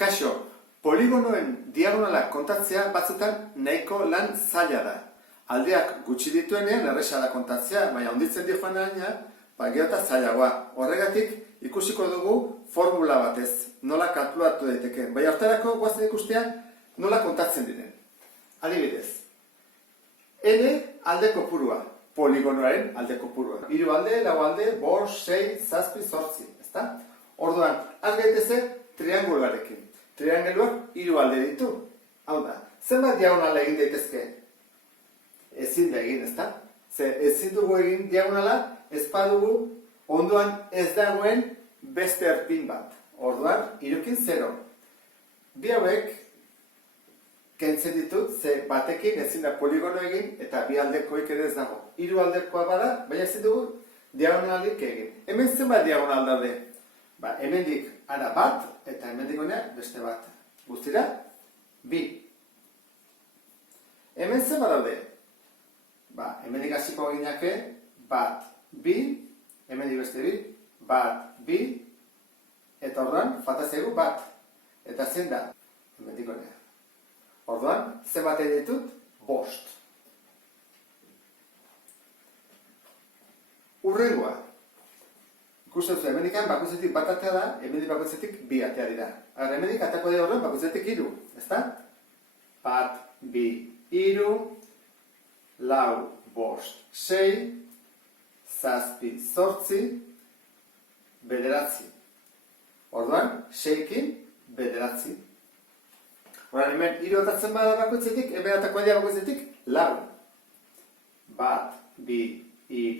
Kaixo, poligonoen diagonalak kontatzea batzutan nahiko lan zaila da. Aldeak gutxi dituenean erresa da kontatzea, baina handitzen di joan gero eta zailagoa. Horregatik ikusiko dugu formula batez, nola kalkulatu daiteke. Baina hortarako goazen ikustea nola kontatzen diren. Adibidez, N alde kopurua, poligonoaren alde kopurua. 3 alde, 4 alde, 5, 6, 7, 8, ezta? Orduan, az gaitezen triangularekin. Triangeluak 3 alde ditu. Hau da, zenbat diagonala egin daitezke? Ezin da egin, ezta? Ezin dugu egin diagonala, ez badugu ondoan ez dagoen beste erpin bat. Orduan, 3 0. Bi hauek kentzen ditut, ze batekin ezin da poligono egin, eta 2 aldekoik ere ez dago. 3 aldekoa bada, baina ezin dugu diagonalik egin. Hemen zenbat diagonal daude? Hemendik ara bat, eta hemendik honea beste bat. Guztira, 2. Hemen zenbat daude? Hemendik hasiko gineke, 1, 2, hemendik beste 2, 1, 2, eta orduan, falta zaigu 1. Eta zein da? Hemendik honea. Orduan, zenbat egin ditut? 5. Hurrengoa. Ikusten zuen, hemendikan bakoitzetik 1 atea da, hemendik bakoitzetik 2 atea dira. Hemendik atako dira horren bakoitzetik 3, ezta? 1, 2, 3, 4, 5, 6, 7, 8, 9. Orduan, 6-kin 9. Horren hemen 3 atatzen bada bakoitzetik, hemen atako dira bakoitzetik 4. 1, 2, 3,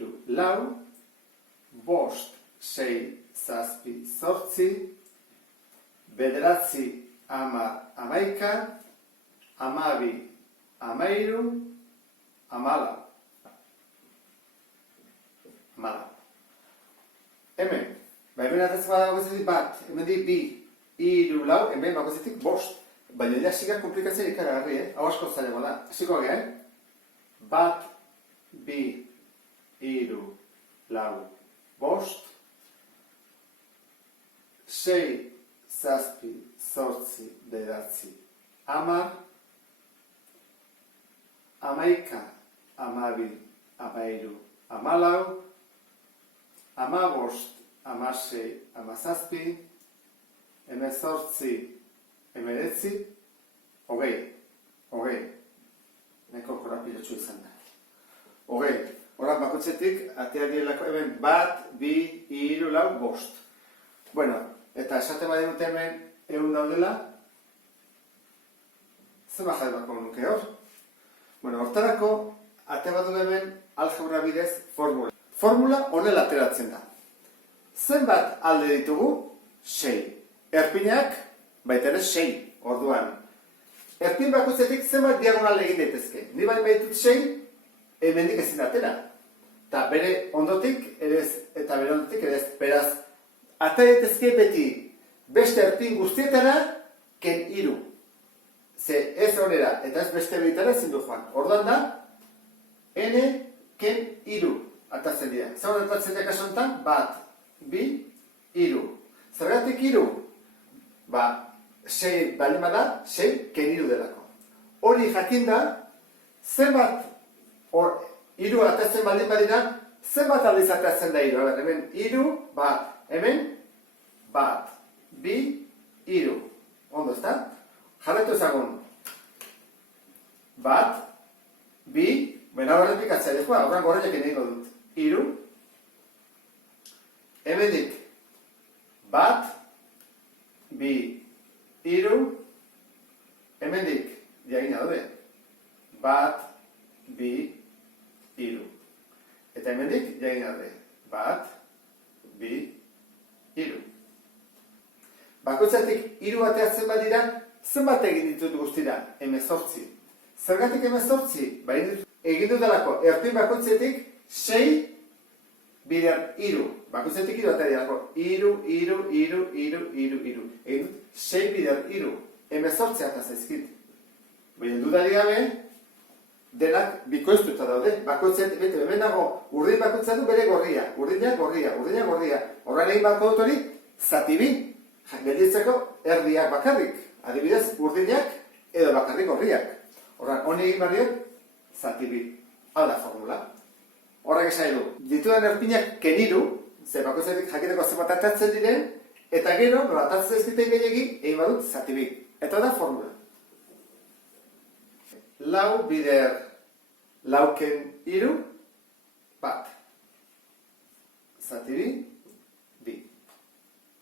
4, 5, 6, 7, 8, 9, 10, 11, 12, 13, 14. Hemen, hemen atatzen bada bakoitzetik 1, hemen di 2, 3, 4, hemen bakoitzetik 5. Baina ja sigar komplikatzen ikaragarri, hau asko zailago da. Hasiko gara, 1, 2, 3, 4, 5, 6, 7, 8, 9, 10, 11, 12, 13, 14, 15, 16, 17, 18, 19, 20. Neko korapilotxu izan da. 20. Horak bakotzetik, atea dielako, hemen 1, 2, 3, 4, 5. Bueno, eta esaten badin dute hemen egun daudela, zer bajat bako nuke hor? Bueno, hortarako, atea badu hemen algebra bidez formula. Formula honela ateratzen da. Zenbat alde ditugu? 6. Erpinak, baita ere 6. Orduan, erpin bakotzetik zenbat diagonal egin daitezke. Ni bain baitut 6, hemendik ezin atera. Eta bere ondotik ere ez, eta bere ondotik ere ez. Beraz, atera daitezke beti beste erpin guztietara ken 3. Ze ez honera eta ez beste behitara ezin du joan. Orduan da, n ken 3 atatzen dira. Zer atatzen dira kasu honetan? 1, 2, 3. Zergatik 3? 6 baldin bada, 6 ken 3 delako. Hori jakin da, zenbat 3 atatzen baldin badira, zenbat aldiz atatzen da 3. Hemen 3, 1, hemen 1, 2, 3. Ondo, ezta? Jarraitu ezagun. 1, 2, bena horretik atzailekoa, horren gorreiak egingo dut. 3, hemendik 1, 2, 3, hemendik diagina daude. 1, 2, 3. Eta hemendik diagina daude. 1, 2, 3. Bakoitzatik 3 ateatzen badira, zenbat egin ditut guztira? 18. Zergatik 18? Egin dudalako, erpin bakoitzetik 6 bider 3. Bakoitzetik 3 ateatzen. 3, 3, 3, 3, 3, 3. Egin dut 6 bider 3. 18 atazaizkit. Baina dudari gabe, denak bikoiztuta daude. Bakoitzetik, bete, hemen dago, urdin bakoitzatu bere gorria. Urdina, gorria, urdina, gorria. Horren egin bako dut hori, zati bi. Gelditzeko erdiak bakarrik. Adibidez, urdinak edo bakarrik horriak. Horra, honi egin barriak, zati bi. Hau da formula. Horrek esan du, ditudan erpinak keniru, ze bakoitzetik jakiteko zenbat atatzen diren, eta gero, nola atatzen ez diten gehiagi, egin badut zati bi. Eta da formula. Lau bider lauken hiru, bat. Zati bi, bi.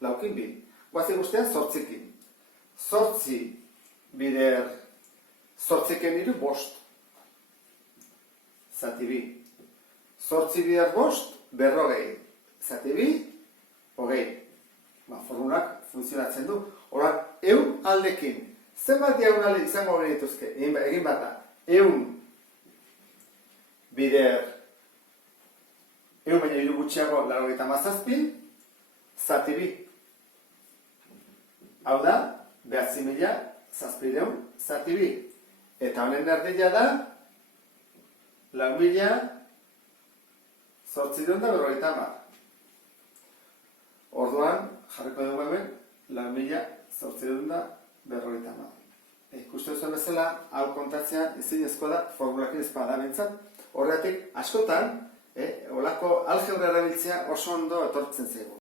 Laukin bi. Guazen guztian zortzikin. Zortzi bider zortziken hiru, bost. Zati bi. Zortzi bider bost, berrogei. Zati bi, hogei. Formulak funtzionatzen du. Horan, eun aldekin. Zenbat diagonal izango genituzke? Egin bat da. Eun bider, eun baina hiru gutxiago 97, zati bi. Hau da, 9.000 zati bi. Eta honen erdila da, 4.850. Orduan, jarriko dugu hemen, 4.850. Ikusten zuen bezala, hau kontatzea ezinezkoa da, formulakin ez bada bentsat. Horregatik, askotan, olako algebra erabiltzea oso ondo etortzen zaigu.